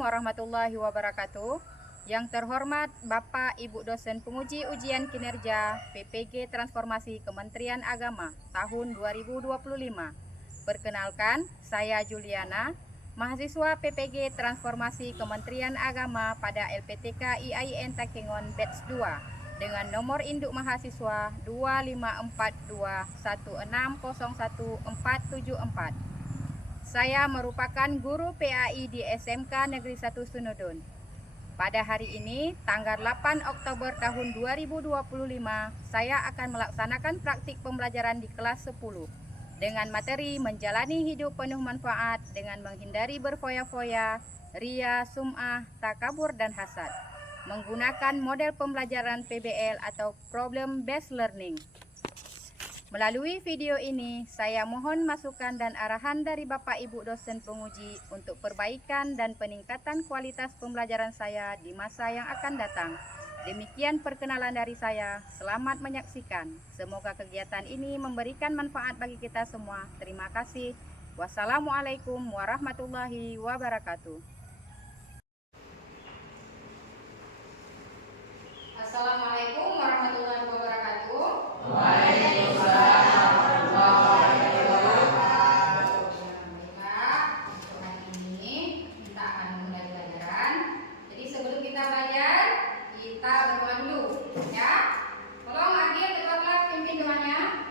warahmatullahi wabarakatuh. Yang terhormat Bapak Ibu dosen penguji ujian kinerja PPG Transformasi Kementerian Agama tahun 2025. Perkenalkan, saya Juliana, mahasiswa PPG Transformasi Kementerian Agama pada LPTK IAIN Takengon Batch 2 dengan nomor induk mahasiswa 254216011474. Saya merupakan guru PAI di SMK Negeri 1 Sunudun. Pada hari ini, tanggal 8 Oktober tahun 2025, saya akan melaksanakan praktik pembelajaran di kelas 10 dengan materi menjalani hidup penuh manfaat dengan menghindari berfoya-foya, ria, sum'ah, takabur, dan hasad, menggunakan model pembelajaran PBL atau Problem Based Learning. Melalui video ini, saya mohon masukan dan arahan dari Bapak Ibu dosen penguji untuk perbaikan dan peningkatan kualitas pembelajaran saya di masa yang akan datang. Demikian perkenalan dari saya. Selamat menyaksikan. Semoga kegiatan ini memberikan manfaat bagi kita semua. Terima kasih. Wassalamualaikum warahmatullahi wabarakatuh. Assalamualaikum warahmatullahi wabarakatuh. Waalaikumsalam warahmatullahi wabarakatuh. Baiklah, untuk hari ini kita akan memulai pelajaran. Jadi sebelum kita belajar, kita berdoa dulu, ya. Tolong Agil ketua kelas pimpin doanya.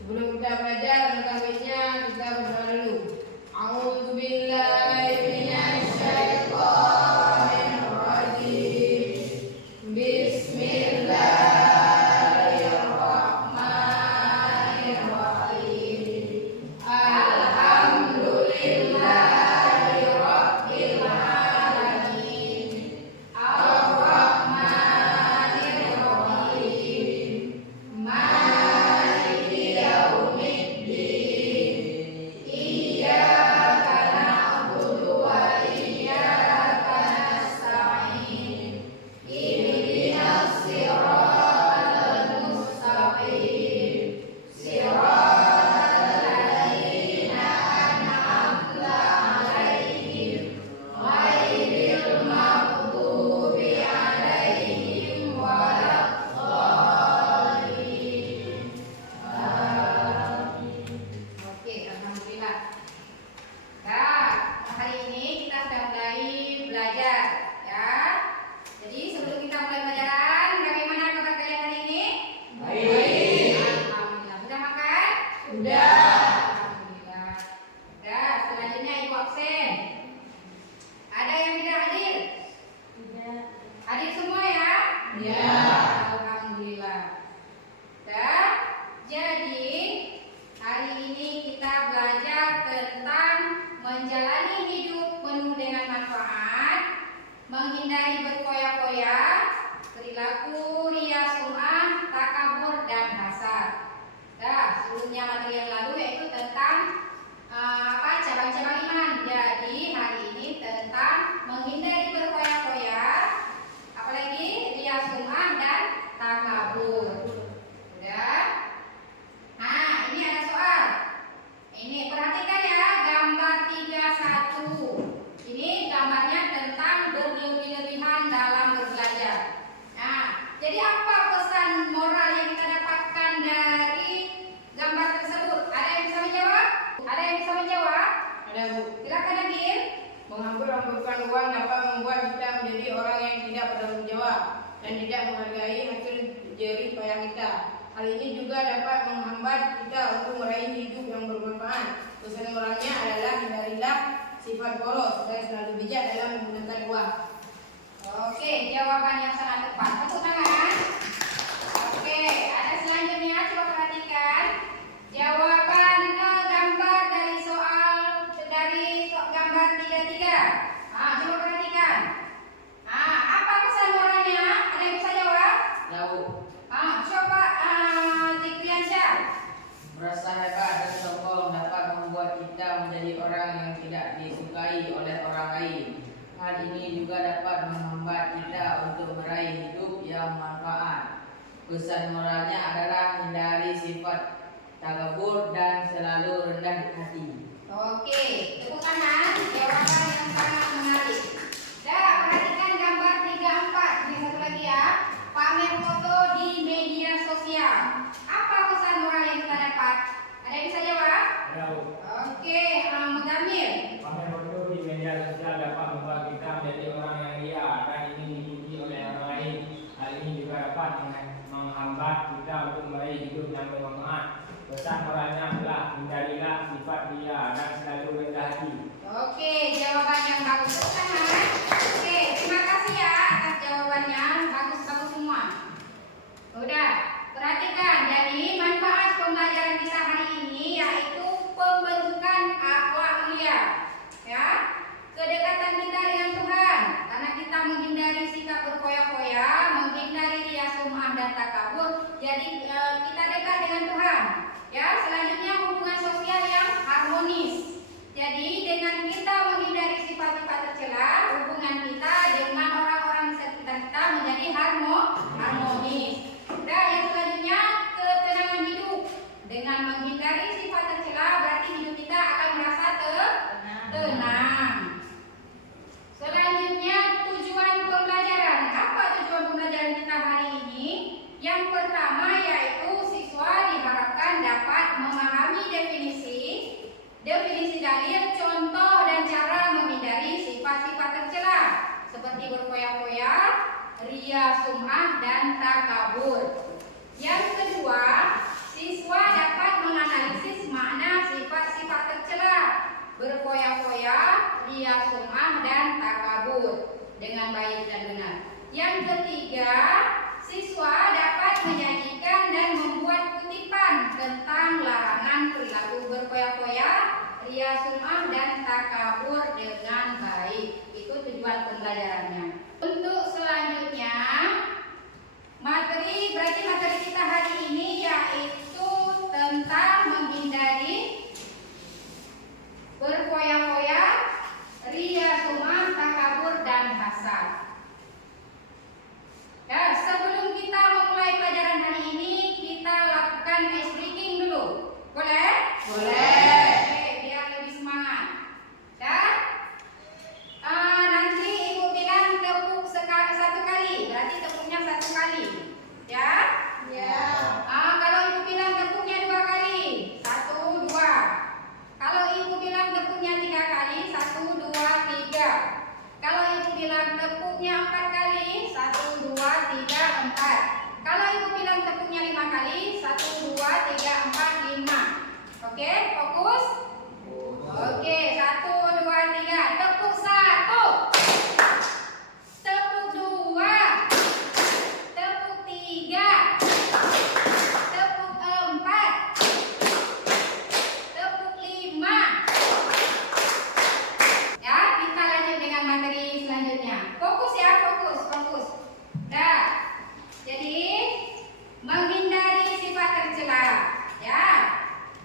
Sebelum kita belajar tentang baiknya, kita berdoa dulu. A'udzubillahi minasyaitonirrajim. Bismillahirrahmanirrahim. Alhamdulillahirabbil alamin. Ar-Rahmanirrahim. Maliki yaumiddin. Iyyaka na'budu wa iyyaka nasta'in. Ihdinas siratal mustaqim. Siratal ladzina an'amta 'alaihim ghairil maghdubi 'alaihim waladdallin. Oke, alhamdulillah. Nah, hari ini kita sudah mulai belajar, ya. Jadi sebelum kita mulai pelajaran, bagaimana kabar kalian hari ini? Baik. Alhamdulillah. Sudah makan? Sudah. Alhamdulillah. Sudah. Selanjutnya ibu absen. Ada yang tidak hadir? Tidak. Hadir semua ya? Ya. Alhamdulillah. Sudah. Jadi hari ini kita belajar tentang menjalani hidup penuh dengan manfaat, menghindari berfoya-foya, perilaku ria, sum'ah, takabur, dan hasad. Nah, sebelumnya materi yang lalu yaitu tentang cabang-cabang iman. Jadi hari ini tentang menghindari berfoya-foya, apalagi ria, sum'ah, dan takabur. Udah? Nah, ini ada soal. Ini perhatikan ya, gambar 31. Ini gambarnya tentang berlebih-lebihan dalam berbelajar. Nah, jadi apa pesan moral yang kita dapatkan dari gambar tersebut? Ada yang bisa menjawab? Ada yang bisa menjawab? Ada, Bu. Silakan Agil. Menghambur-hamburkan uang dapat membuat kita menjadi orang yang tidak bertanggung jawab dan tidak menghargai hasil jerih payah kita. Hal ini juga dapat menghambat kita untuk meraih hidup yang bermanfaat. Pesan moralnya adalah hindarilah sifat boros dan selalu bijak dalam menggunakan uang. Oke, jawaban yang sangat tepat. Tepuk tangan. Oke, ada selanjutnya, coba perhatikan jawaban gambar dari soal gambar 33. Coba perhatikan. Apa pesan moralnya? Ada yang bisa jawab? Tahu. Coba Zikriansyah. Merasa hebat dan sombong dapat membuat kita menjadi orang yang tidak disukai oleh orang lain. Hal ini juga dapat menghambat kita untuk meraih hidup yang manfaat. Pesan moralnya adalah hindari sifat takabur dan selalu rendah hati. Oke, tepuk tangan. Jawaban yang sangat pamer foto di media sosial. Apa pesan moral yang kita dapat? Ada yang bisa jawab? Oke, Muzammil. Pamer foto di media sosial dapat membuat kita menjadi orang yang ria dan ingin dipuji oleh orang lain. Hal ini juga dapat menghambat kita untuk meraih hidup yang bermanfaat. Pesan moralnya adalah hindarilah sifat ria dan selalu rendah hati. Oke, jawaban yang bagus. Tepuk tangan. Oke, terima kasih ya atas jawabannya. Bagus-bagus semua. Udah, perhatikan. Jadi manfaat pembelajaran kita hari ini yaitu pembentukan akhlak mulia. Ya, kedekatan kita dengan Tuhan. Karena kita menghindari sikap berfoya-foya, menghindari riya sum'ah dan takabur. Jadi kita dekat dengan Tuhan. Ya, selanjutnya hubungan sosial yang harmonis. Jadi dengan kita menghindari sifat-sifat tercela, hubungan kita dengan orang-orang di sekitar kita menjadi harmonis. Dan yang selanjutnya ketenangan hidup. Dengan menghindari sifat tercela berarti hidup kita akan merasa tenang. Selanjutnya tujuan pembelajaran. Apa tujuan pembelajaran kita hari ini? Yang pertama yaitu siswa diharapkan dapat memahami definisi dalil, contoh dan cara menghindari sifat-sifat tercela seperti berfoya-foya, riya sum'ah dan takabur. Yang kedua, siswa dapat menganalisis makna sifat-sifat tercela, berfoya-foya, riya sum'ah dan takabur dengan baik dan benar. Yang ketiga, siswa dapat menyajikan dan membuat kutipan tentang larangan perilaku berfoya-foya, riya sum'ah dan takabur dengan baik. Itu tujuan pembelajarannya. Untuk selanjutnya, materi kita hari ini yaitu tentang menghindari berfoya-foya, riya sum'ah, takabur dan hasad. Ya, sebelum kita memulai pelajaran hari ini, kita lakukan ice breaking dulu. Boleh? Boleh. Oke, biar lebih semangat. Ya? Nanti ibu bilang tepuk satu kali, berarti tepuknya satu kali. Ya? Ya. Kalau ibu bilang tepuknya 2 kali, 1, 2. Kalau ibu bilang tepuknya 3 kali, 1, 2, 3. Kalau ibu bilang tepuknya 4 kali, 1, 2, 3, 4. Kalau ibu bilang tepuknya 5 kali, 1, 2, 3, 4, 5. Oke, fokus. Oke, 1, 2, 3. Tepuk 1. Tepuk 2. Tepuk 3. Tepuk 4. Tepuk 5. Ya, kita lanjut dengan materi selanjutnya. Fokus ya, fokus. Nah, jadi menghindari sifat tercela. Ya,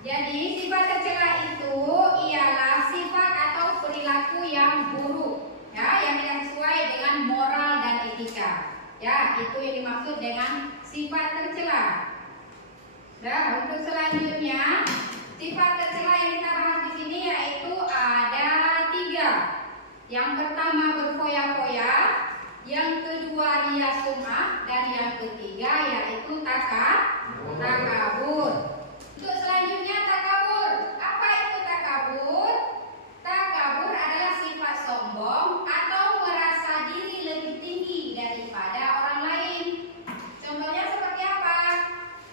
jadi sifat tercela itu ialah sifat atau perilaku yang buruk, ya, yang tidak sesuai dengan moral dan etika. Ya, itu yang dimaksud dengan sifat tercela. Nah, untuk selanjutnya sifat tercela yang kita bahas di sini yaitu ada 3. Yang pertama berfoya-foya, yang kedua riya sum'ah, dan yang ketiga yaitu takabur. Untuk selanjutnya takabur. Apa itu takabur? Takabur adalah sifat sombong atau merasa diri lebih tinggi daripada orang lain. Contohnya seperti apa?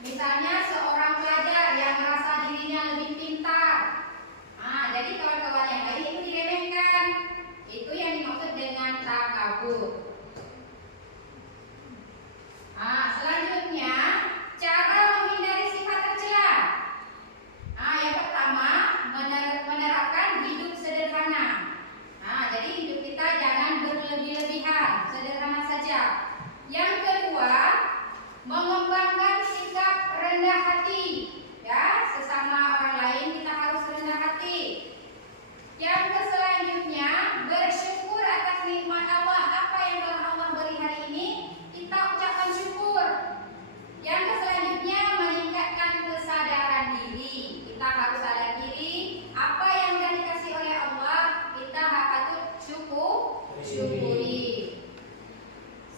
Misalnya seorang pelajar yang merasa dirinya lebih pintar. Jadi kawan-kawan yang lain itu diremehkan. Itu yang dimaksud dengan takabur. Selanjutnya, cara menghindari sifat tercela. Yang pertama, menerapkan hidup sederhana. Jadi hidup kita jangan berlebih-lebihan, sederhana saja. Yang kedua, mengembangkan sikap rendah hati. Ya, sesama orang lain kita harus rendah hati. Yang selanjutnya, bersyukur atas nikmat Allah. Apa yang telah Allah beri hari ini, kita ucapkan syukur. Yang selanjutnya, meningkatkan kesadaran diri. Kita harus sadar diri apa yang sudah dikasih oleh Allah, kita patut syukuri.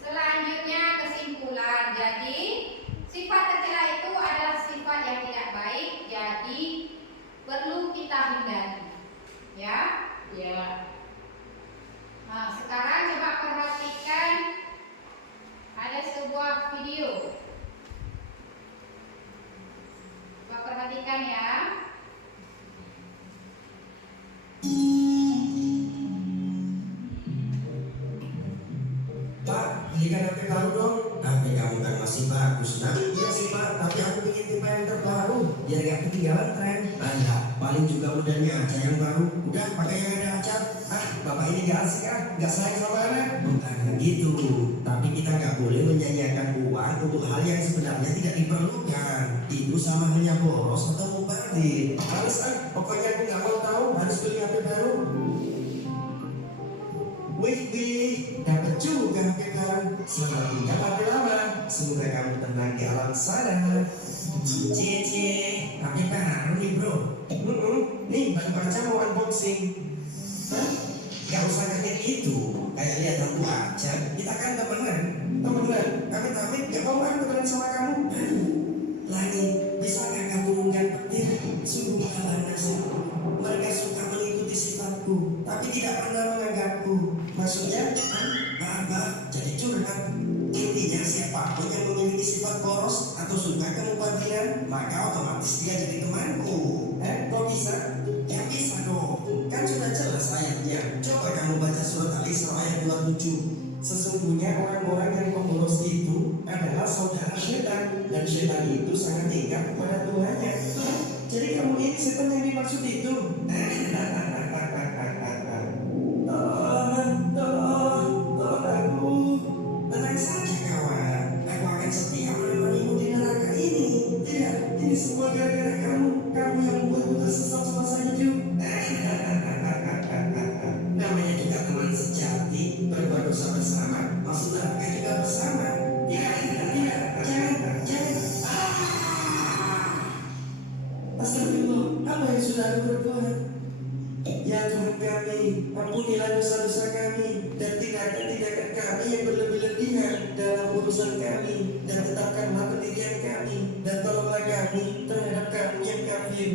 Selanjutnya kesimpulan. kita hindari. Ya? Ya. Nah, sekarang coba perhatikan ada sebuah video. Coba perhatikan ya. Pak, belikan HP baru dong. HP kamu kan masih bagus, nah. Iya sih Pak, tapi aku ingin tipe yang terbaru, biar gak ketinggalan tren. Ya, paling juga modelnya aja yang baru. Udah, pakai yang ada aja. Bapak ini gak asik gak sayang sama anak. Bukan gitu, tapi kita gak boleh menyanyiakan uang untuk hal yang sebenarnya tidak diperlukan. Itu sama halnya boros atau mubazir. Harus pokoknya aku gak mau tahu, harus beli HP baru. Wih, dapat juga HP baru. Selamat tinggal HP lama. Semoga kamu tenang di alam sana. Cici, HP baru nih bro. Nih baru baca mau unboxing. Hah? Gak usah kaget gitu. Kayak lihat aku aja. Kita kan temenan. Kami gak mau temenan sama kamu. Lagi, bisakah kamu ungkap petir? Sungguh kalah nasib. Mereka suka mengikuti sifatku, tapi tidak pernah menganggapku. Maksudnya, jadi curhat. Intinya siapapun yang memiliki sifat boros atau suka kemubaziran, maka otomatis dia jadi temanku. Kok bisa? Ya bisa dong. Kan sudah jelas ayatnya. Coba kamu baca surat Al-Isra ayat 27. Sesungguhnya orang-orang yang pemboros itu adalah saudara setan, dan setan itu sangat tingkat kepada Tuhannya. Jadi kamu ini setan yang dimaksud itu. Tolong aku. Tenang saja kawan, aku akan setia menemanimu di neraka ini. Tidak, ini semua gara-gara kamu. Kamu yang membuatku tersesat semasa hidup. Namanya juga teman sejati, berbuat dosa bersama, masuk neraka juga bersama. Jangan. Astagfirullah, apa yang sudah aku berbuat? Ya Tuhan kami, ampunilah dosa-dosa kami dan tindakan-tindakan kami yang berlebih-lebihan dalam urusan kami, dan tetapkanlah pendirian kami, dan tolonglah kami terhadap kami yang kafir.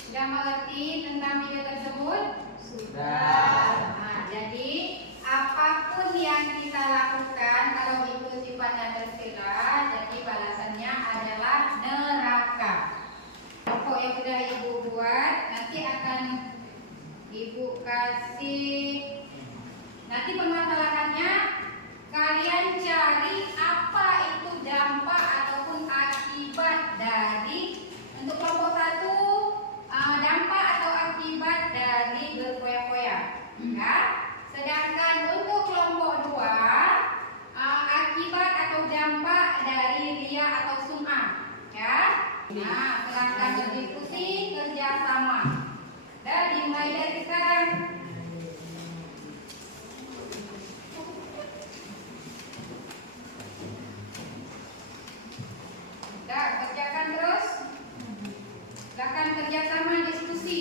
Sudah mengerti tentang video tersebut? Sudah. Nah, jadi apapun yang kita lakukan kalau itu sifatnya tercela, jadi balasannya adalah neraka. Pokok yang sudah ibu buat nanti akan ibu kasih. Nanti permasalahannya kalian cari apa itu dampak ataupun akibat dari, untuk kelompok 1 dampak atau akibat dari berfoya-foya, ya. Sedangkan untuk kelompok 2 akibat atau dampak dari ria atau sum'ah, ya. Nah, silahkan berdiskusi kerjasama. Dan dimulai dari sekarang. Dah, kerjakan terus. Silahkan kerjasama diskusi.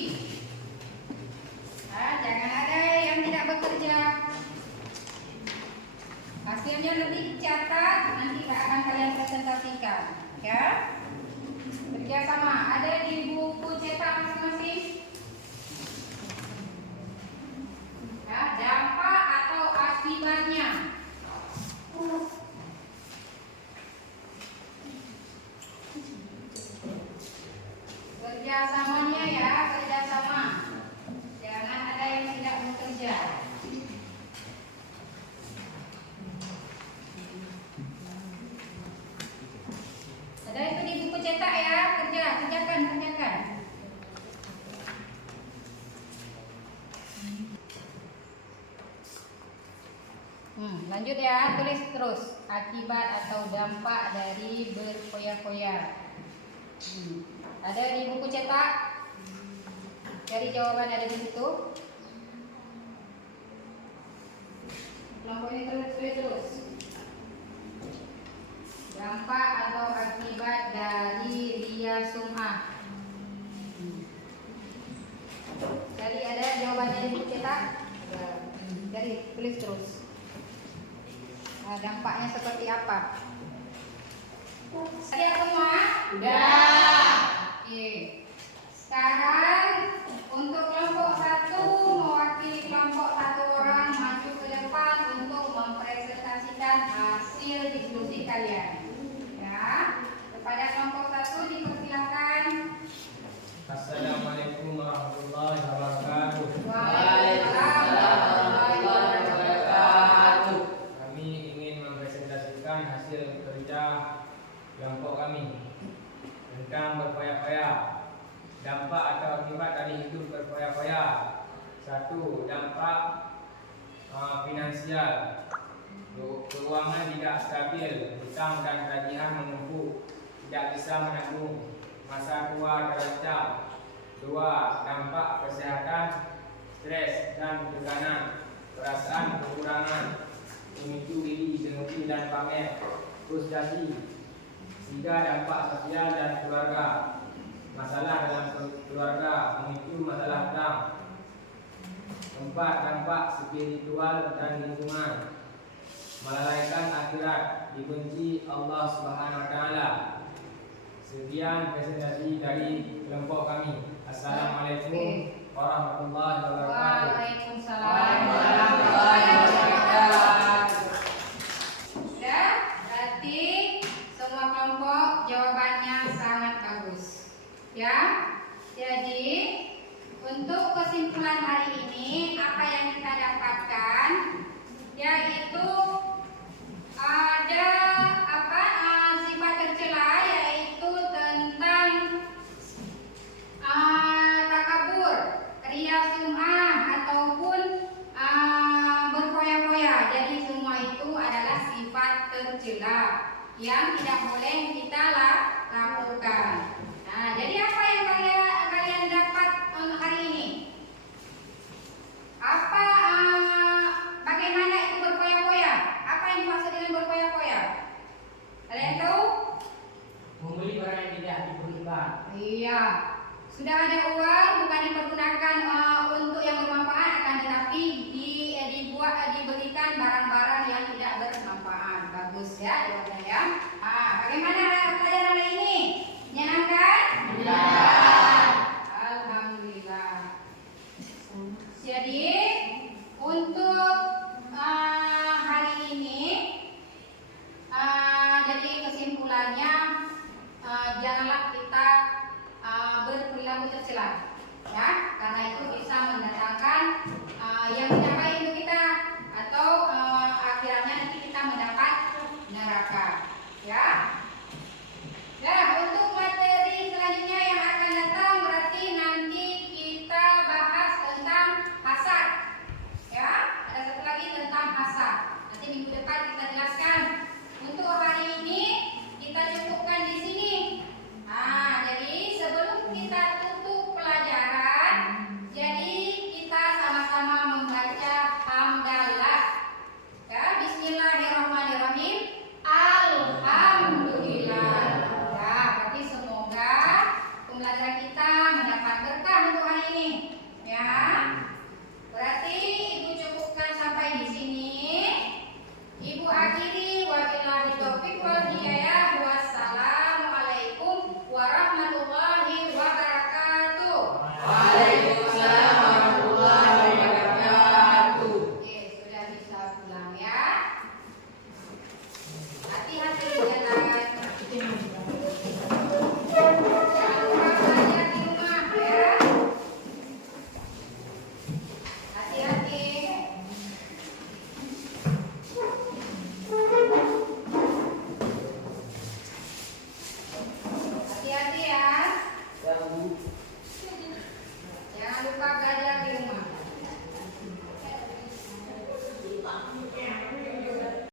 Jangan ada yang tidak bekerja. Hasilnya lebih catat, nanti akan kalian presentasikan, ya. Kerjasama ada di buku cetak masing-masing. Ya, dampak atau akibatnya. Kerjasamanya ya, kerjasama. Jangan ada yang tidak bekerja. Ada itu di buku cetak ya, kerjakan. Lanjut ya, tulis terus akibat atau dampak dari berfoya-foya. Ada di buku cetak. Cari jawaban ada di situ. Kelompok ini terus. Dampak atau akibat dari ria sum'ah. Jadi ada jawabannya di buku cetak. Jadi tulis terus. Dampaknya seperti apa? Siap semua? Sudah. Oke. Sekarang tentang berfoya-foya. Dampak atau akibat dari hidup berfoya-foya. 1. Dampak finansial. Keuangan tidak stabil, hutang dan tagihan menumpuk, tidak bisa menabung, masa tua terancam. 2. Dampak kesehatan, stres dan tekanan, perasaan kekurangan, memicu iri, dengki dan pamer, frustasi. 3. Dampak sosial dan keluarga, masalah dalam keluarga, memicu masalah hutang. 4. Dampak spiritual dan lingkungan, melalaikan akhirat, dibenci Allah Subhanahu wa taala. Sekian presentasi dari kelompok kami. Assalamualaikum warahmatullahi wabarakatuh. Waalaikumsalam warahmatullahi wabarakatuh. Sudah, berarti semua kelompok jawabannya sangat bagus. Ya. Jadi, untuk kesimpulan hari ini apa yang kita dapatkan yaitu ada sifat tercela yaitu tentang takabur, ria sum'ah ataupun berfoya-foya. Jadi semua itu adalah sifat tercela yang tidak boleh kita lakukan. Nah, jadi apa yang kalian dapat hari ini? Apa bagaimana itu berfoya-foya? Apa yang dimaksud dengan berfoya-foya? Kalian tahu? Membeli barang yang tidak diperlukan. Iya. Sudah ada uang bukan dipergunakan untuk yang bermanfaat, akan tetapi dibelikan barang-barang yang tidak bermanfaat. Bagus ya jawabannya ya. Bagaimana pelajaran hari ini? Menyenangkan? Ya. Alhamdulillah. Jadi untuk hari ini, jadi kesimpulannya janganlah kita berperilaku tercela, ya, karena itu bisa mendatangkan yang tidak baik untuk kita atau akhirnya nanti kita mendapat neraka, ya.